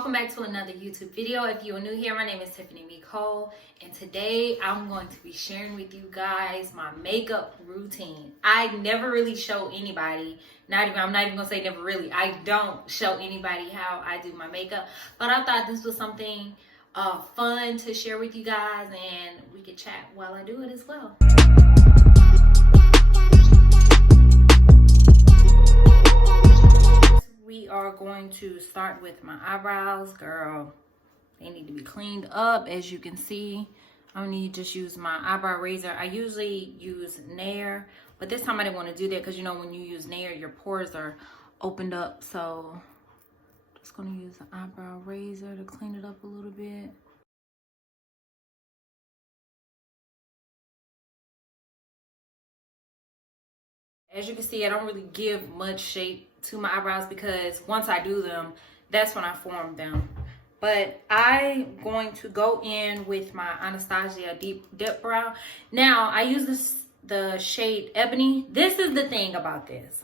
welcome back to another YouTube video. If you're new here, my name is TiffanyMicole, and today I'm going to be sharing with you guys my makeup routine. I never really show anybody, I'm not even gonna say never really, I don't show anybody how I do my makeup, but I thought this was something fun to share with you guys, and we could chat while I do it as well. We are going to start with my eyebrows. Girl, they need to be cleaned up. As you can see, I need to just use my eyebrow razor. I usually use Nair, but this time I didn't want to do that because, you know, when you use Nair, your pores are opened up. So I'm just going to use the eyebrow razor to clean it up a little bit. As you can see, I don't really give much shape to my eyebrows because once I do them, that's when I form them. But I'm going to go in with my Anastasia deep dip brow. Now, I use the shade Ebony. This is the thing about this.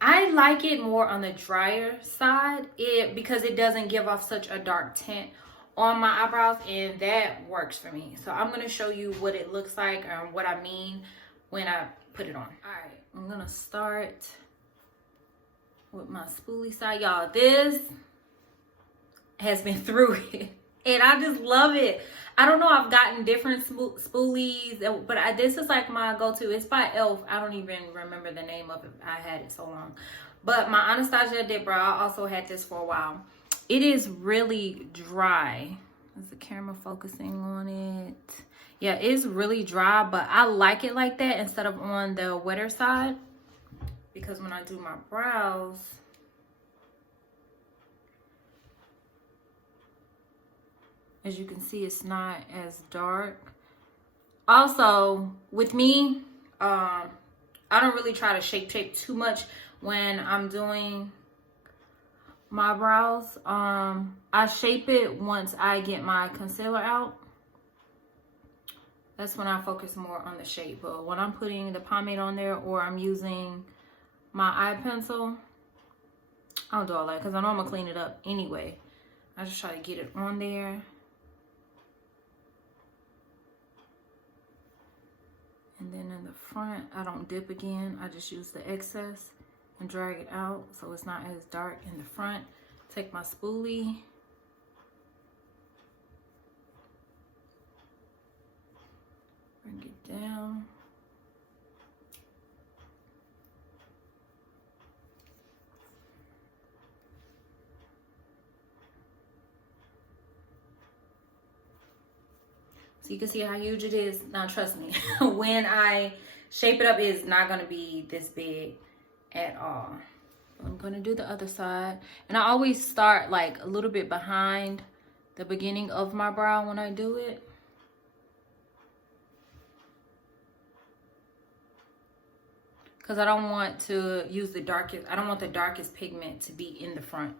I like it more on the drier side because it doesn't give off such a dark tint on my eyebrows, and that works for me. So I'm going to show you what it looks like and what I mean when I put it on. All right, I'm going to start with my spoolie side. Y'all, this has been through it, and I just love it. I don't know, I've gotten different spoolies, but this is like my go-to. It's by e.l.f. I don't even remember the name of it. I had it so long. But my Anastasia dip brow, I also had this for a while. It is really dry. Is the camera focusing on it? Yeah, it's really dry, but I like it like that instead of on the wetter side, because when I do my brows, as you can see, it's not as dark. Also, with me, I don't really try to shape too much when I'm doing my brows. I shape it once I get my concealer out. That's when I focus more on the shape. But when I'm putting the pomade on there or I'm using my eye pencil, I don't do all that because I know I'm gonna clean it up anyway. I just try to get it on there. And then in the front, I don't dip again. I just use the excess and drag it out so it's not as dark in the front. Take my spoolie. Bring it down. So you can see how huge it is. Now trust me, when I shape it up, it's not gonna be this big at all. I'm gonna do the other side. And I always start like a little bit behind the beginning of my brow when I do it. Because I don't want to use the darkest, I don't want the darkest pigment to be in the front.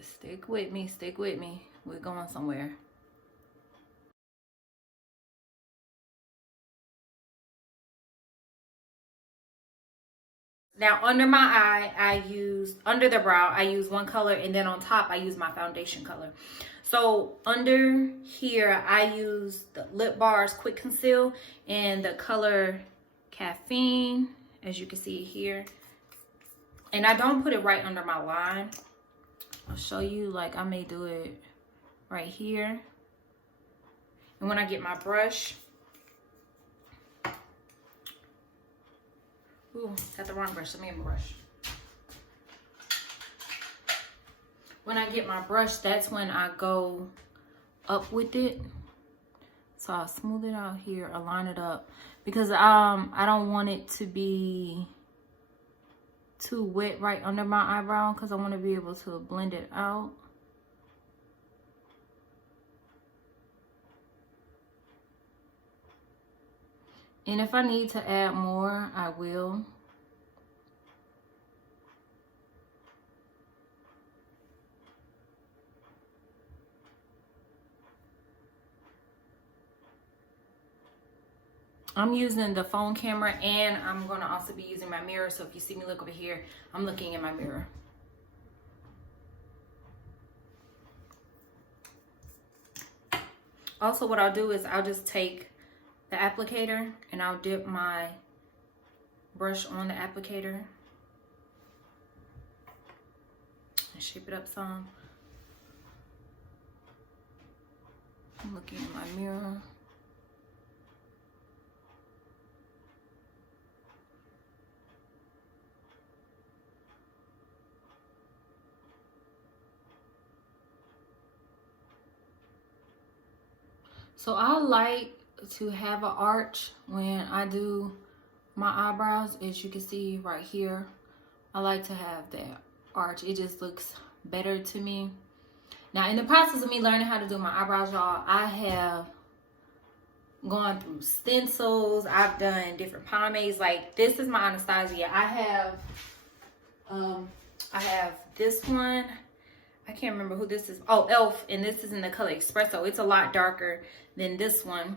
Stick with me, stick with me. We're going somewhere. Now under my eye, under the brow, I use one color, and then on top, I use my foundation color. So under here, I use the Lip Bars Quick Conceal in the color Caffeine, as you can see here. And I don't put it right under my line. I'll show you, like I may do it right here. And when I get my brush, ooh, got the wrong brush, let me get my brush. When I get my brush, that's when I go up with it. So I'll smooth it out here, align it up, because I don't want it to be too wet right under my eyebrow, because I want to be able to blend it out. And if I need to add more, I will. I'm using the phone camera, and I'm going to also be using my mirror. So if you see me look over here, I'm looking in my mirror. Also, what I'll do is I'll just take the applicator and I'll dip my brush on the applicator and shape it up some. I'm looking in my mirror. So I like to have an arch when I do my eyebrows. As you can see right here, I like to have that arch. It just looks better to me. Now, in the process of me learning how to do my eyebrows, y'all, I have gone through stencils. I've done different pomades. Like, this is my Anastasia. I have this one. I can't remember who this is. Oh, Elf, and this is in the color Espresso. It's a lot darker than this one.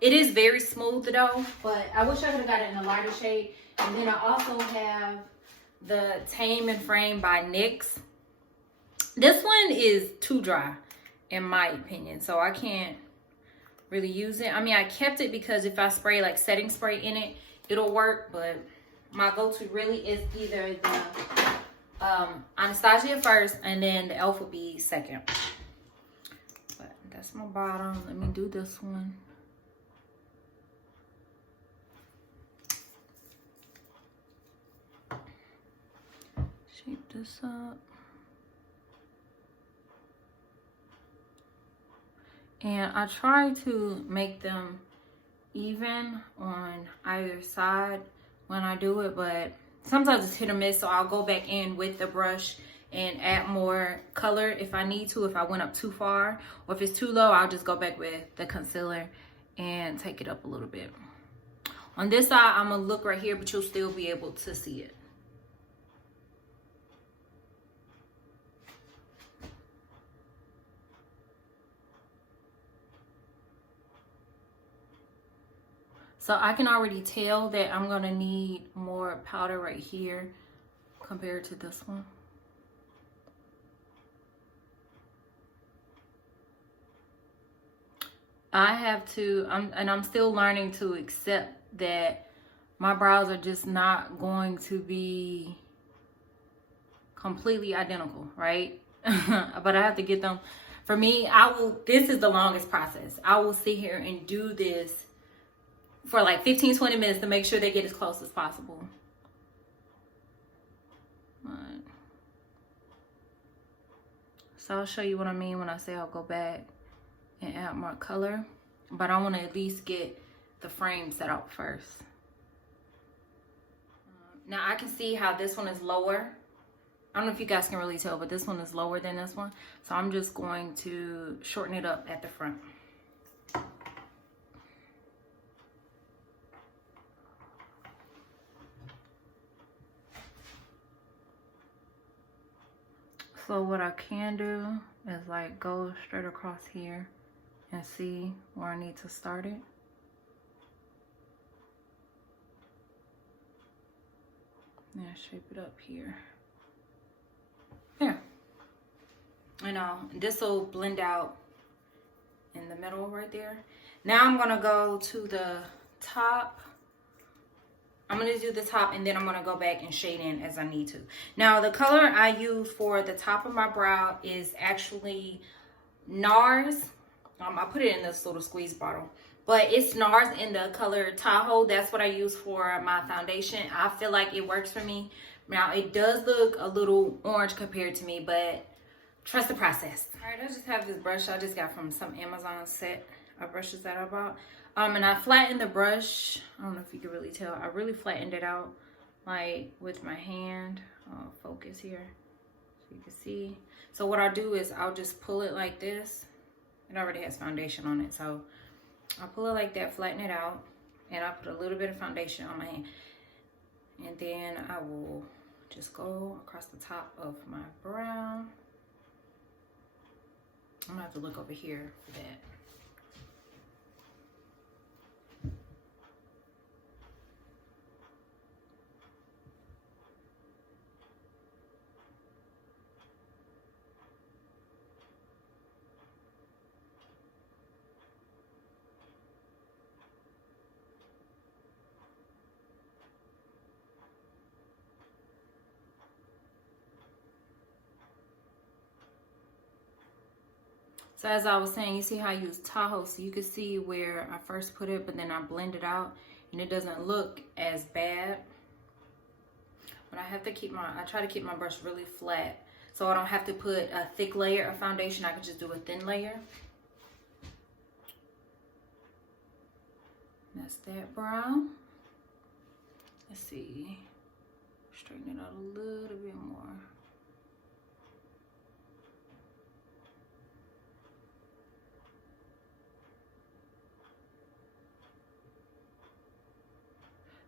It is very smooth though, but I wish I could have got it in a lighter shade. And then I also have the Tame and Frame by NYX. This one is too dry, in my opinion, so I can't really use it. I mean, I kept it because if I spray like setting spray in it, it'll work, but my go-to really is either the Anastasia first, and then the Elf would be second. But that's my bottom. Let me do this one. Shape this up. And I try to make them even on either side when I do it, but sometimes it's hit or miss, so I'll go back in with the brush and add more color if I need to, if I went up too far. Or if it's too low, I'll just go back with the concealer and take it up a little bit. On this side, I'm gonna look right here, but you'll still be able to see it. So I can already tell that I'm gonna need more powder right here compared to this one. I have to, I'm still learning to accept that my brows are just not going to be completely identical, right? But I have to get them. For me, this is the longest process. I will sit here and do this for like 15-20 minutes to make sure they get as close as possible. Right. So I'll show you what I mean when I say I'll go back and add more color, but I want to at least get the frame set up first. Now I can see how this one is lower. I don't know if you guys can really tell, but this one is lower than this one. So I'm just going to shorten it up at the front. So what I can do is like go straight across here and see where I need to start it. And shape it up here. There. And this will blend out in the middle right there. Now I'm gonna go to the top. I'm going to do the top, and then I'm going to go back and shade in as I need to. Now, the color I use for the top of my brow is actually NARS. I put it in this little squeeze bottle. But it's NARS in the color Tahoe. That's what I use for my foundation. I feel like it works for me. Now, it does look a little orange compared to me, but trust the process. All right, I just have this brush I just got from some Amazon set of brushes that I bought. And I flattened the brush. I don't know if you can really tell. I really flattened it out, like with my hand. Focus here, so you can see. So what I'll do is I'll just pull it like this. It already has foundation on it, so I'll pull it like that, flatten it out, and I'll put a little bit of foundation on my hand. And then I will just go across the top of my brow. I'm gonna have to look over here for that. So as I was saying, you see how I use Tahoe, so you can see where I first put it, but then I blend it out, and it doesn't look as bad. But I have to keep I try to keep my brush really flat, so I don't have to put a thick layer of foundation. I can just do a thin layer. That's that brow. Let's see. Straighten it out a little bit more.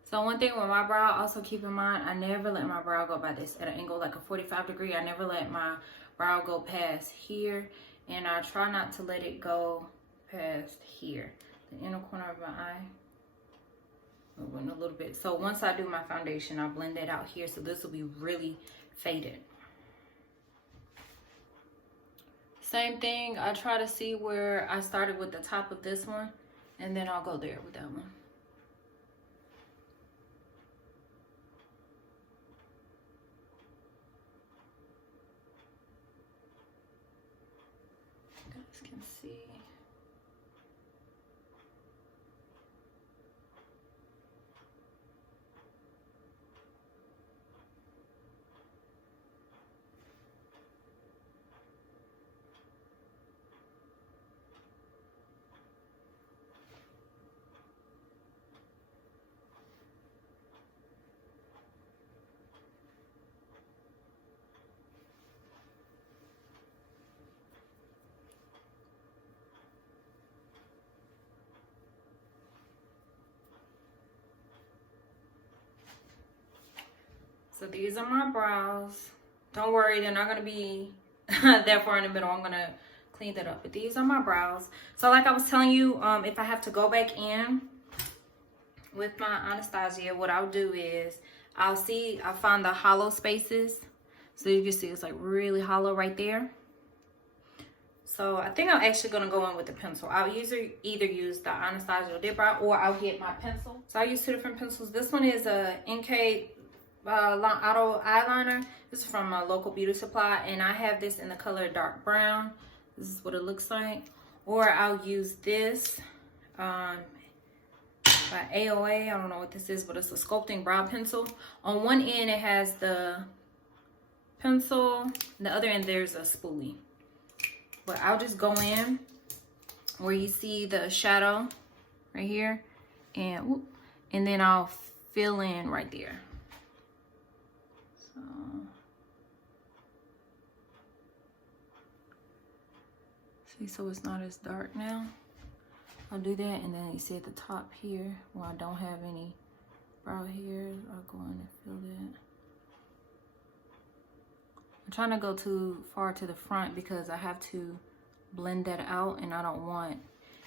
So one thing with my brow, also keep in mind, I never let my brow go by this at an angle like a 45 degree. I never let my brow go past here, and I try not to let it go past here, the inner corner of my eye. Moving a little bit. So once I do my foundation, I'll blend it out here, so this will be really faded. Same thing, I try to see where I started with the top of this one, and then I'll go there with that one. You guys can see. So these are my brows. Don't worry, they're not gonna be that far in the middle. I'm gonna clean that up. But these are my brows. So like I was telling you, if I have to go back in with my Anastasia, what I'll do is I'll find the hollow spaces. So you can see it's like really hollow right there. So I think I'm actually gonna go in with the pencil. I'll either use the Anastasia dip brow, or I'll get my pencil. So I use two different pencils. This one is a NK Auto Eyeliner. This is from a local beauty supply, and I have this in the color dark brown. This is what it looks like. Or I'll use this by AOA. I don't know what this is, but it's a sculpting brow pencil. On one end it has the pencil, the other end there's a spoolie. But I'll just go in where you see the shadow right here, and then I'll fill in right there. So it's not as dark now. I'll do that, and then you see at the top here where I don't have any brow hairs, I'll go in and fill that. I'm trying to go too far to the front because I have to blend that out, and I don't want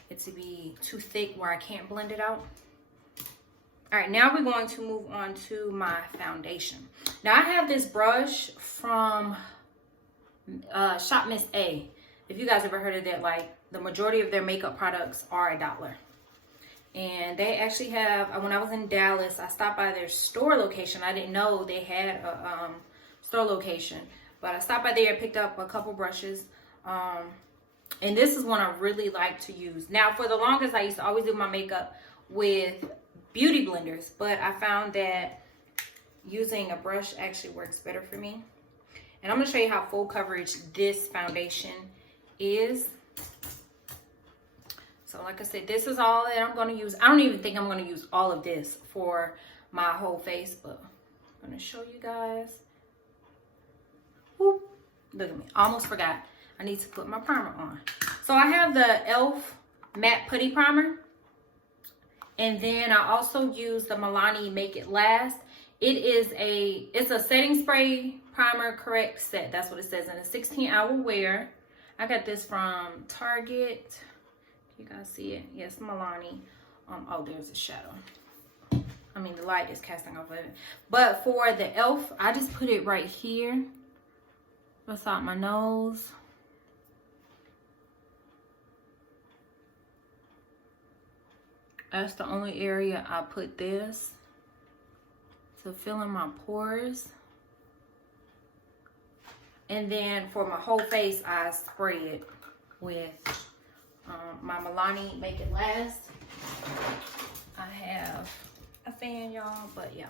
it to be too thick where I can't blend it out. All right, now we're going to move on to my foundation. Now I have this brush from Shop Miss A. If you guys ever heard of that, like the majority of their makeup products are $1. And they actually have, when I was in Dallas, I stopped by their store location. I didn't know they had a store location, but I stopped by there and picked up a couple brushes. And this is one I really like to use. Now, for the longest, I used to always do my makeup with beauty blenders, but I found that using a brush actually works better for me. And I'm going to show you how full coverage this foundation is. So like I said, this is all that I'm going to use. I don't even think I'm going to use all of this for my whole face, but I'm going to show you guys. Whoop. Look at me. Almost forgot. I need to put my primer on. So I have the e.l.f. matte putty primer. And then I also use the Milani Make It Last. It's a setting spray primer correct set. That's what it says, in a 16-hour wear. I got this from Target. You guys see it? Yes, Milani. Oh, there's a shadow. I mean, the light is casting off of it. But for the e.l.f., I just put it right here beside my nose. That's the only area I put this to fill in my pores. And then for my whole face, I spray it with my Milani Make It Last. I have a fan, y'all, but yeah.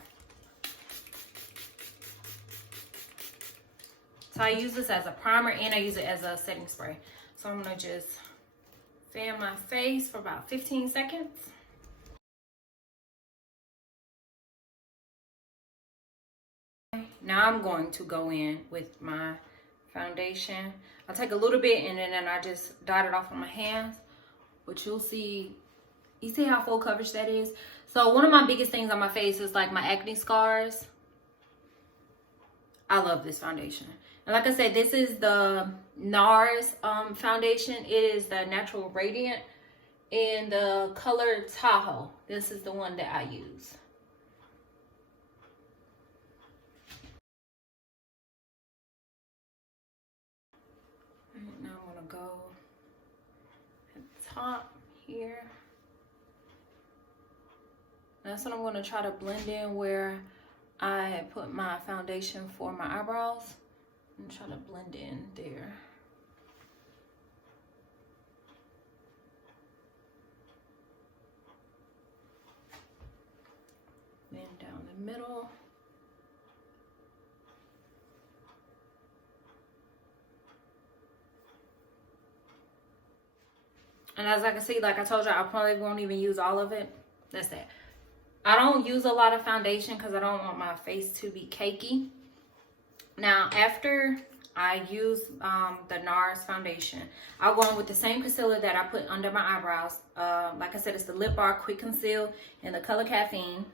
So I use this as a primer and I use it as a setting spray. So I'm gonna just fan my face for about 15 seconds. Now I'm going to go in with my foundation. I'll take a little bit and then I just dot it off on my hands, but you'll see, you see how full coverage that is? So one of my biggest things on my face is like my acne scars. I love this foundation. And like I said, this is the NARS foundation. It is the Natural Radiant in the color Tahoe. This is the one that I use. Now I'm gonna go at the top here. That's what I'm gonna try to blend in where I put my foundation for my eyebrows. I'm trying to blend in there. Then down the middle. And as I can see, like I told you, I probably won't even use all of it. That's that. I don't use a lot of foundation because I don't want my face to be cakey. Now, after I use the NARS foundation, I'll go in with the same concealer that I put under my eyebrows. Like I said, it's the Lip Bar Quick Conceal in the color Caffeine.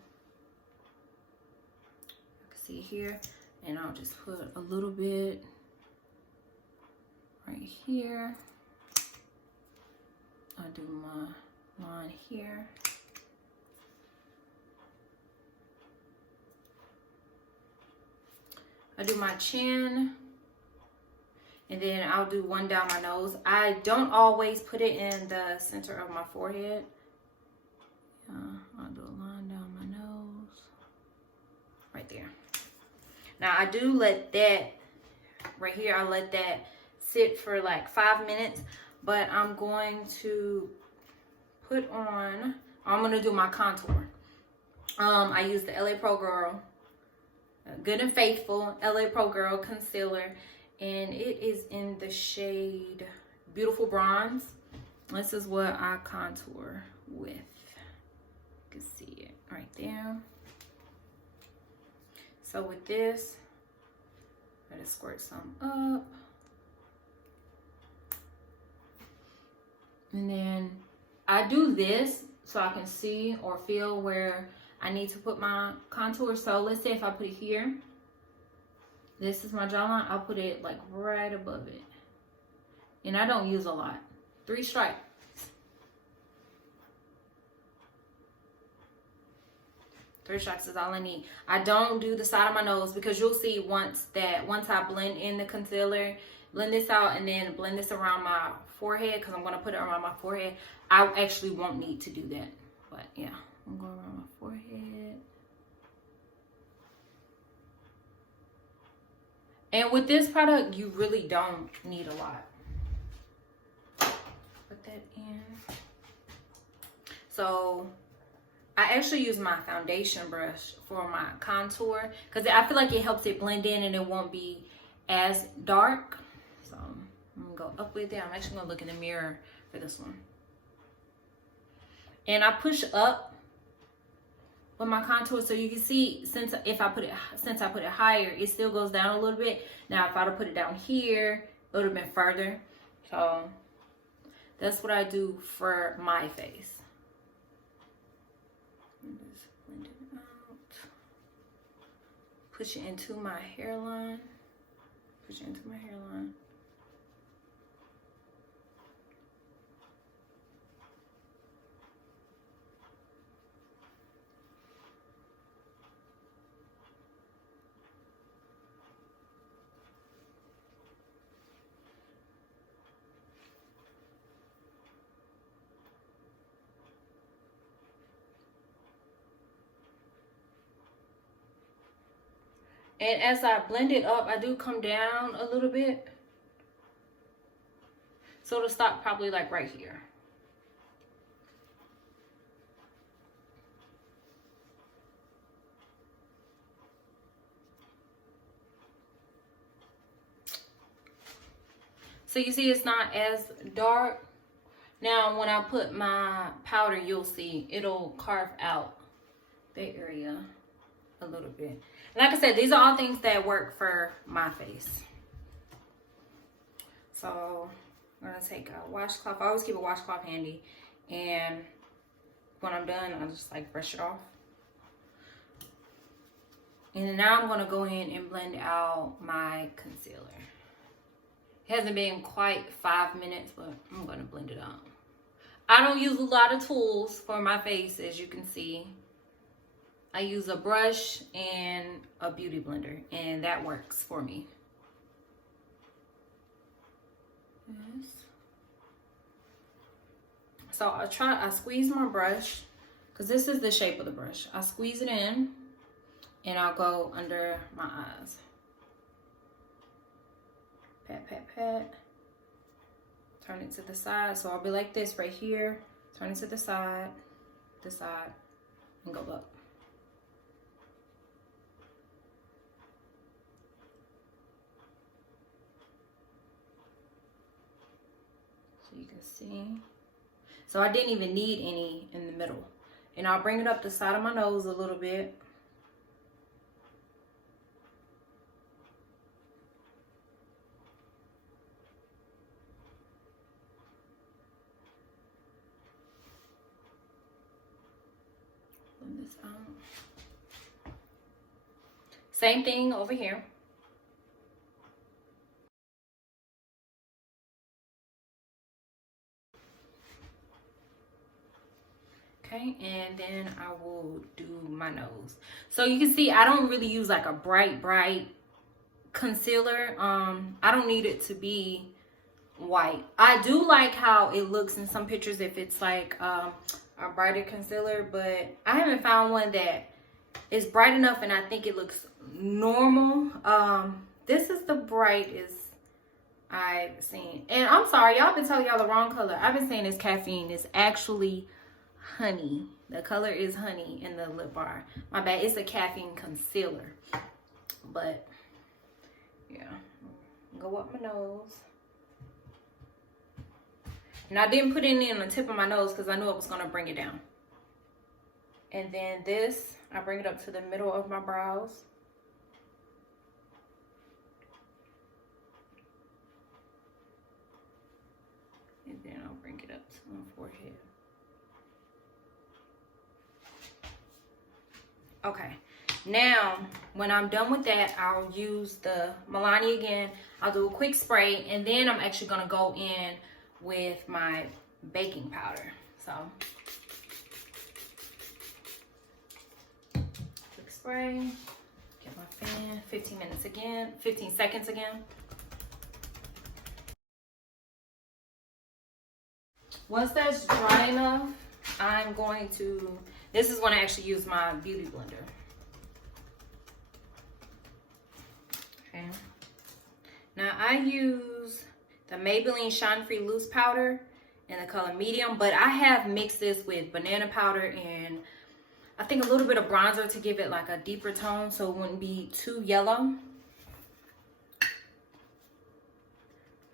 You can see here. And I'll just put a little bit right here. I'll do my line here. I do my chin, and then I'll do one down my nose. I don't always put it in the center of my forehead. I'll do a line down my nose, right there. Now I do let that, right here, I let that sit for like 5 minutes, but I'm going to put on, I'm gonna do my contour. I use the LA Pro Girl Good and Faithful LA Pro Girl concealer, and it is in the shade Beautiful Bronze. This is what I contour with. You can see it right there. So with this, I just squirt some up, and then I do this so I can see or feel where I need to put my contour. So let's say if I put it here, this is my jawline, I'll put it like right above it. And I don't use a lot. 3 stripes. 3 stripes is all I need. I don't do the side of my nose because you'll see once I blend in the concealer, blend this out and then blend this around my forehead, because I'm going to put it around my forehead, I actually won't need to do that. But yeah, I'm going around my forehead. And with this product, you really don't need a lot. Put that in. So I actually use my foundation brush for my contour because I feel like it helps it blend in and it won't be as dark. So I'm gonna go up with it. I'm actually gonna look in the mirror for this one. And I push up with my contour, so you can see since I put it higher, it still goes down a little bit. Now if I would put it down here, it would have been further. So that's what I do for my face. Just blend it out. Push it into my hairline. Push it into my hairline. And as I blend it up, I do come down a little bit. So it'll stop probably like right here. So you see it's not as dark. Now when I put my powder, you'll see it'll carve out the area a little bit. Like I said, these are all things that work for my face. So I'm gonna take a washcloth. I always keep a washcloth handy, and when I'm done, I'll just like brush it off. And then now I'm gonna go in and blend out my concealer. It hasn't been quite 5 minutes, but I'm gonna blend it out. I don't use a lot of tools for my face, as you can see. I use a brush and a beauty blender, and that works for me. Yes. So I squeeze my brush, because this is the shape of the brush. I squeeze it in, and I'll go under my eyes. Pat, pat, pat. Turn it to the side. So I'll be like this right here. Turn it to the side, and go up. So you can see. So I didn't even need any in the middle. And I'll bring it up the side of my nose a little bit. This out. Same thing over here. Okay, and then I will do my nose. So you can see I don't really use like a bright concealer. I don't need it to be white. I do like how it looks in some pictures if it's like a brighter concealer, but I haven't found one that is bright enough and I think it looks normal. This is the brightest I've seen. And I'm sorry, y'all been telling y'all the wrong color. I've been saying it's caffeine. It's actually honey. The color is honey in the lip bar. My bad, it's a caffeine concealer. But yeah, go up my nose. And I didn't put it in on the tip of my nose because I knew it was going to bring it down. And then this, I bring it up to the middle of my brows. And then I'll bring it up to my forehead. Okay. Now, when I'm done with that, I'll use the Milani again. I'll do a quick spray, and then I'm actually going to go in with my baking powder. So, quick spray, get my fan, 15 seconds again. Once that's dry enough, I'm going to, this is when I actually use my beauty blender. Okay. Now I use the Maybelline Shine Free Loose Powder in the color medium, but I have mixed this with banana powder and I think a little bit of bronzer to give it like a deeper tone so it wouldn't be too yellow.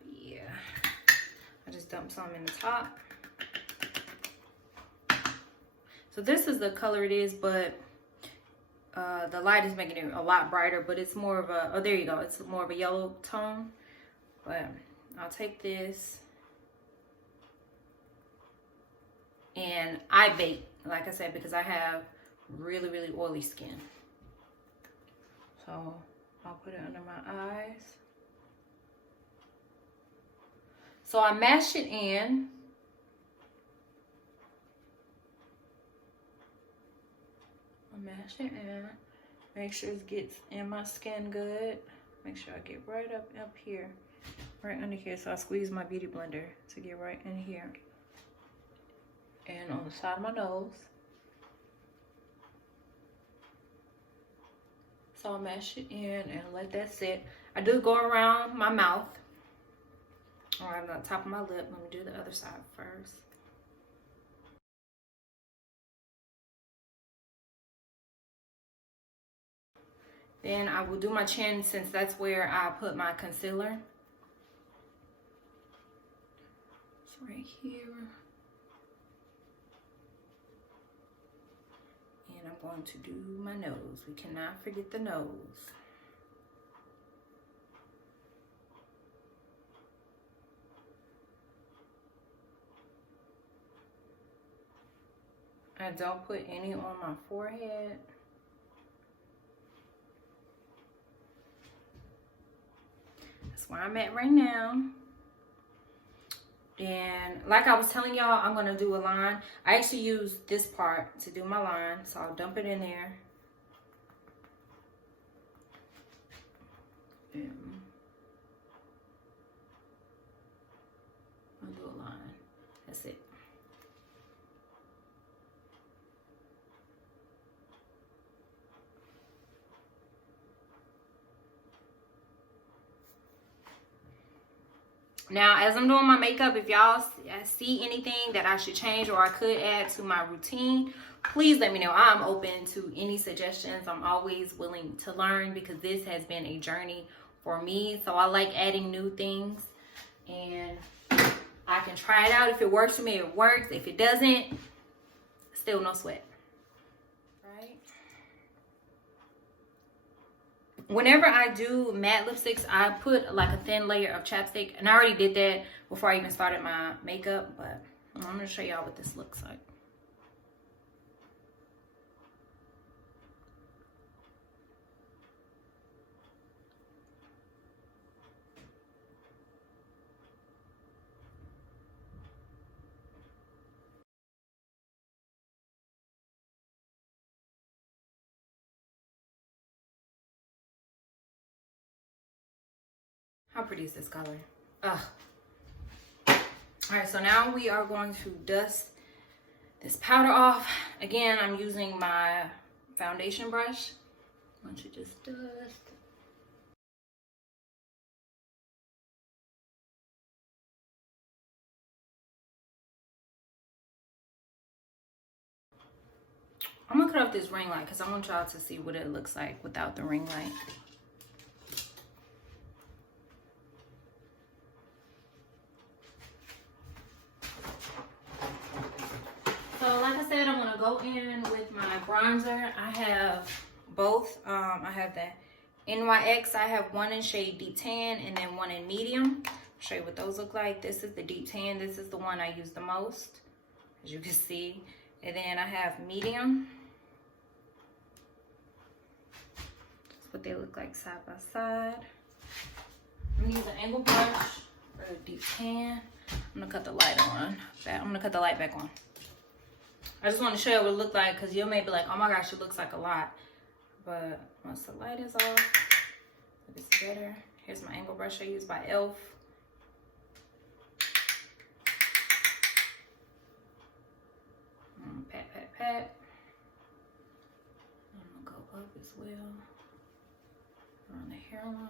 Yeah, I just dumped some in the top. So this is the color it is, but the light is making it a lot brighter, but it's more of a, oh, there you go. It's more of a yellow tone, but I'll take this and I bake, like I said, because I have really, really oily skin. So I'll put it under my eyes. So I mash it in. Mash it in, make sure it gets in my skin good. Make sure I get right up here, right under here. So I squeeze my beauty blender to get right in here and on the side of my nose. So I'll mash it in and let that sit. I do go around my mouth Right on the top of my lip. Let me do the other side first. Then I will do my chin since that's where I put my concealer. It's right here. And I'm going to do my nose. We cannot forget the nose. I don't put any on my forehead. That's where I'm at right now. And like I was telling y'all, I'm gonna do a line. I actually use this part to do my line, so I'll dump it in there. I'll do a line. That's it. Now, as I'm doing my makeup, if y'all see anything that I should change or I could add to my routine, please let me know. I'm open to any suggestions. I'm always willing to learn because this has been a journey for me. So I like adding new things, and I can try it out. If it works for me, it works. If it doesn't, still no sweat. Whenever I do matte lipsticks, I put like a thin layer of chapstick, and I already did that before I even started my makeup, but I'm going to show y'all what this looks like. How pretty is this color? Ugh. All right, so now we are going to dust this powder off. Again, I'm using my foundation brush. Why don't you just dust? I'm gonna cut off this ring light because I want y'all to see what it looks like without the ring light. So like I said, I'm gonna go in with my bronzer. I have both. I have the NYX. I have one in shade Deep Tan and then one in Medium. I'll show you what those look like. This is the Deep Tan. This is the one I use the most, as you can see. And then I have Medium. That's what they look like side by side. I'm gonna use an angle brush for the Deep Tan. I'm gonna cut the light on. I'm gonna cut the light back on. I just want to show you what it looked like because you may be like, oh my gosh, it looks like a lot. But once the light is off, it's better. Here's my angle brush I use by e.l.f. Pat, pat, pat. I'm going to go up as well. On the hairline.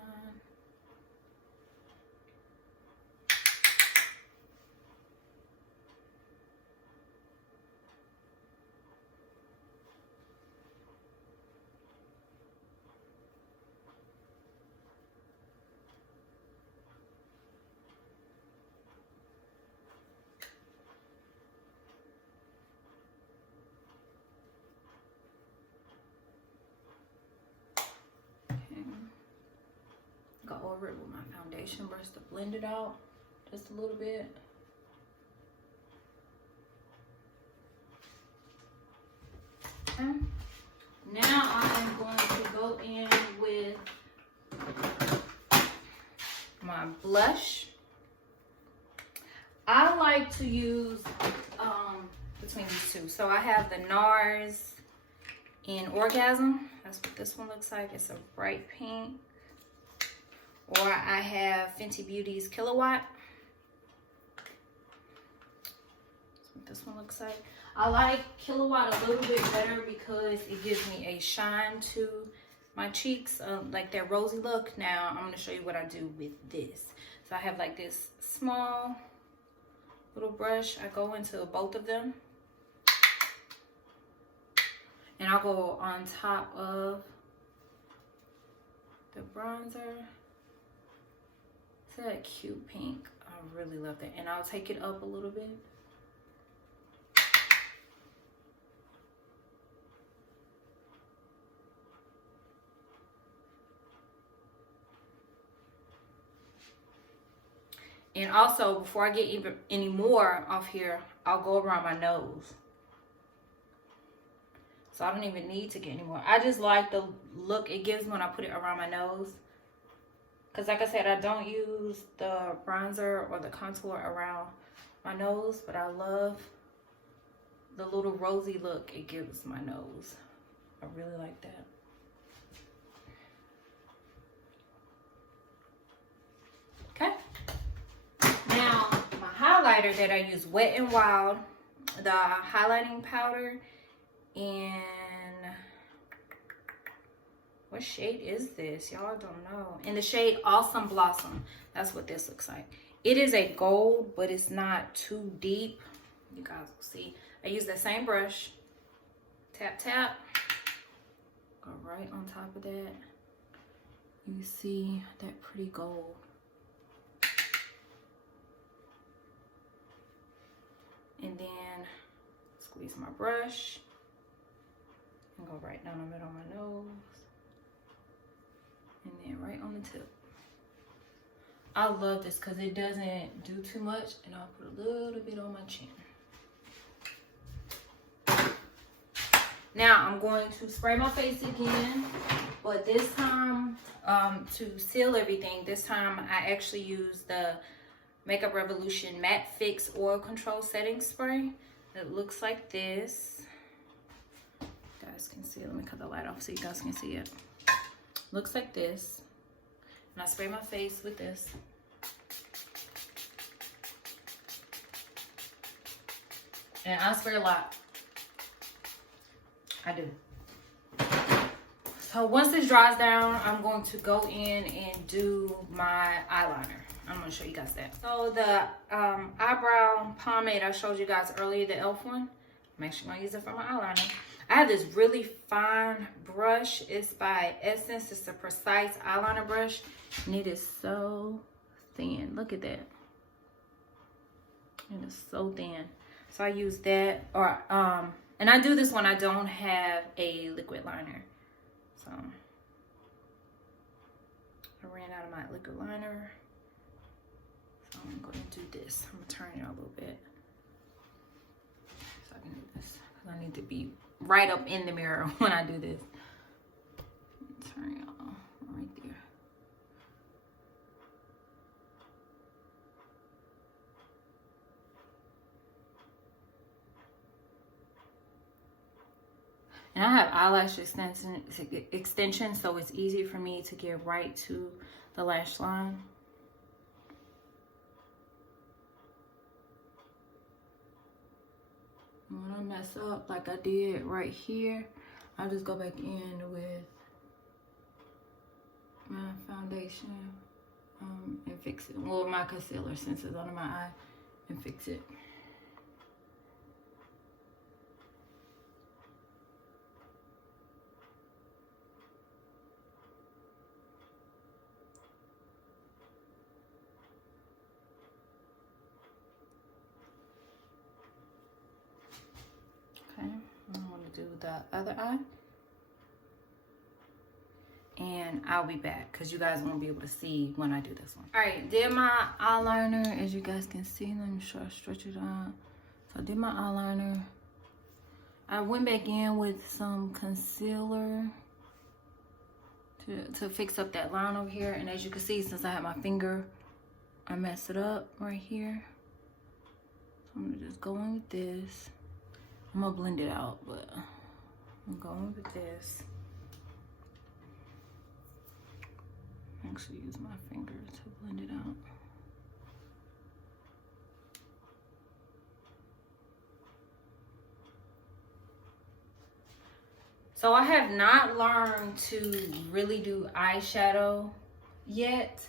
Go over it with my foundation brush to blend it out just a little bit. Okay. Now I am going to go in with my blush. I like to use between these two. So I have the NARS in Orgasm. That's what this one looks like. It's a bright pink. Or I have Fenty Beauty's Kilowatt. That's what this one looks like. I like Kilowatt a little bit better because it gives me a shine to my cheeks, like that rosy look. Now I'm going to show you what I do with this. So I have like this small little brush. I go into both of them. And I'll go on top of the bronzer. It's that cute pink. I really love that. And I'll take it up a little bit. And also, before I get even any more off here, I'll go around my nose. So I don't even need to get any more. I just like the look it gives when I put it around my nose. Because like I said, I don't use the bronzer or the contour around my nose. But I love the little rosy look it gives my nose. I really like that. Okay. Now, my highlighter that I use, Wet n Wild, the highlighting powder. And what shade is this? Y'all don't know. In the shade Awesome Blossom. That's what this looks like. It is a gold, but it's not too deep. You guys will see. I use the same brush. Tap, tap. Go right on top of that. You see that pretty gold. And then squeeze my brush. And go right down the middle of my nose. And then right on the tip. I love this because it doesn't do too much. And I'll put a little bit on my chin. Now I'm going to spray my face again. But this time, to seal everything, this time I actually use the Makeup Revolution Matte Fix Oil Control Setting Spray. It looks like this. You guys can see it. Let me cut the light off so you guys can see it. Looks like this. And I spray my face with this. And I spray a lot. I do. So once this dries down, I'm going to go in and do my eyeliner. I'm going to show you guys that. So the eyebrow pomade I showed you guys earlier, the e.l.f. one, I'm actually going to use it for my eyeliner. I have this really fine brush. It's by Essence. It's a precise eyeliner brush. And it is so thin. Look at that. It is so thin. So I use that. And I do this when I don't have a liquid liner. So I ran out of my liquid liner. So I'm going to do this. I'm going to turn it a little bit. So I can do this. I need to be right up in the mirror when I do this. Turn it on right there. And I have eyelash extension, so it's easy for me to get right to the lash line. When I mess up like I did right here, I'll just go back in with my foundation and fix it. Well, my concealer, since it's under my eye, and fix it. Okay, I'm going to do the other eye. And I'll be back because you guys won't be able to see when I do this one. All right, did my eyeliner, as you guys can see. Let me stretch it out. So I did my eyeliner. I went back in with some concealer to fix up that line over here. And as you can see, since I had my finger, I messed it up right here. So I'm gonna just go in with this. I'm gonna blend it out, but I'm going with this. Actually use my finger to blend it out. So I have not learned to really do eyeshadow yet.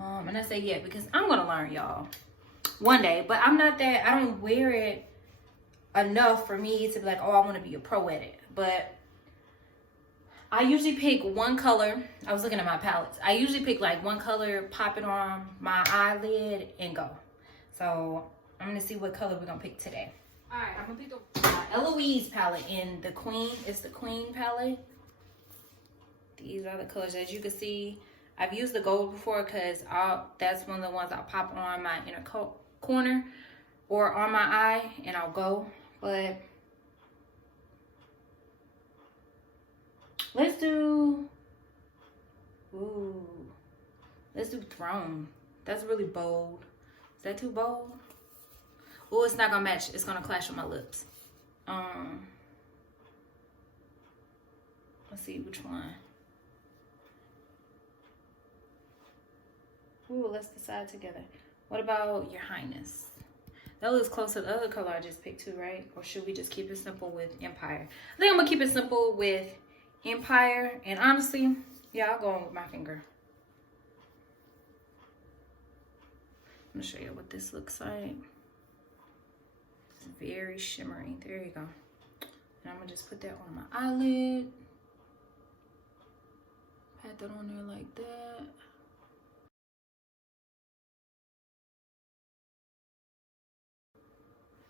And I say yeah because I'm gonna learn, y'all, one day. But I'm not that, I don't wear it enough for me to be like, oh, I want to be a pro at it. But I usually pick one color. I was looking at my palettes. I usually pick like one color, pop it on my eyelid, and go. So I'm gonna see what color we're gonna pick today. All right, I'm gonna pick the Eloise palette in the Queen. It's the Queen palette. These are the colors. As you can see, I've used the gold before because that's one of the ones I'll pop on my inner corner or on my eye, and I'll go. But let's do Throne. That's really bold. Is that too bold? Oh, it's not gonna match. It's gonna clash with my lips. Let's see which one. Ooh, let's decide together. What about Your Highness? That looks close to the other color I just picked too, right? Or should we just keep it simple with Empire? I think I'm gonna keep it simple with Empire. And honestly, yeah, I'll go on with my finger. I'm gonna show you what this looks like. It's very shimmery. There you go. And I'm gonna just put that on my eyelid. Pat that on there like that.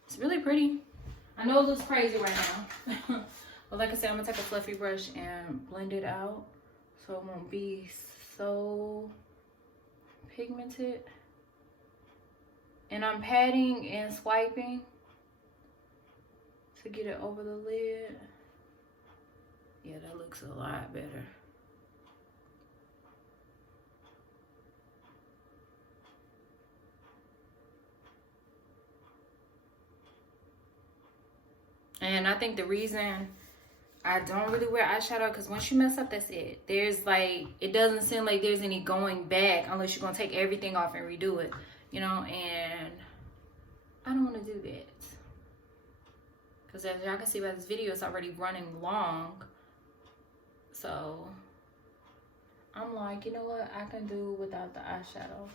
It's really pretty. I know it looks crazy right now. But like I said, I'm gonna take a fluffy brush and blend it out so it won't be so pigmented. And I'm patting and swiping to get it over the lid. Yeah, that looks a lot better. And I think the reason I don't really wear eyeshadow, because once you mess up, that's it. There's like, it doesn't seem like there's any going back unless you're gonna take everything off and redo it, you know. And I don't want to do that, because as y'all can see by this video, it's already running long. So I'm like, you know what, I can do without the eyeshadow.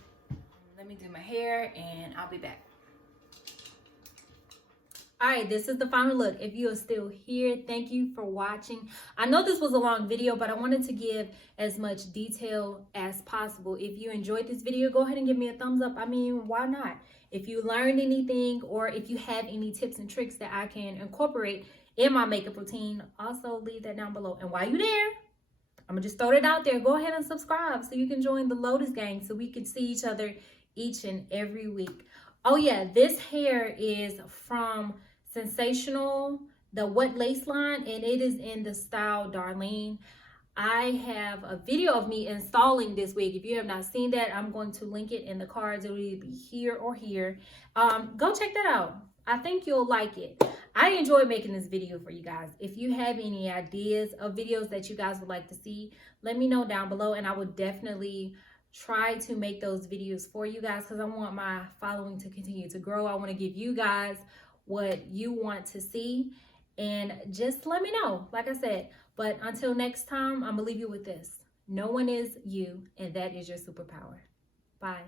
Let me do my hair and I'll be back. All right, this is the final look. If you are still here, thank you for watching. I know this was a long video, but I wanted to give as much detail as possible. If you enjoyed this video, go ahead and give me a thumbs up. I mean, why not? If you learned anything, or if you have any tips and tricks that I can incorporate in my makeup routine, also leave that down below. And while you're there, I'm gonna just throw it out there. Go ahead and subscribe so you can join the Lotus gang so we can see each other each and every week. Oh yeah, this hair is from Sensational, the What Lace line, and it is in the style Darlene. I have a video of me installing this wig. If you have not seen that, I'm going to link it in the cards. It will either be here or here. Go check that out. I think you'll like it. I enjoy making this video for you guys. If you have any ideas of videos that you guys would like to see, let me know down below, and I will definitely try to make those videos for you guys, because I want my following to continue to grow. I want to give you guys what you want to see, and just let me know, like I said. But until next time, I'm gonna leave you with this: no one is you, and that is your superpower. Bye.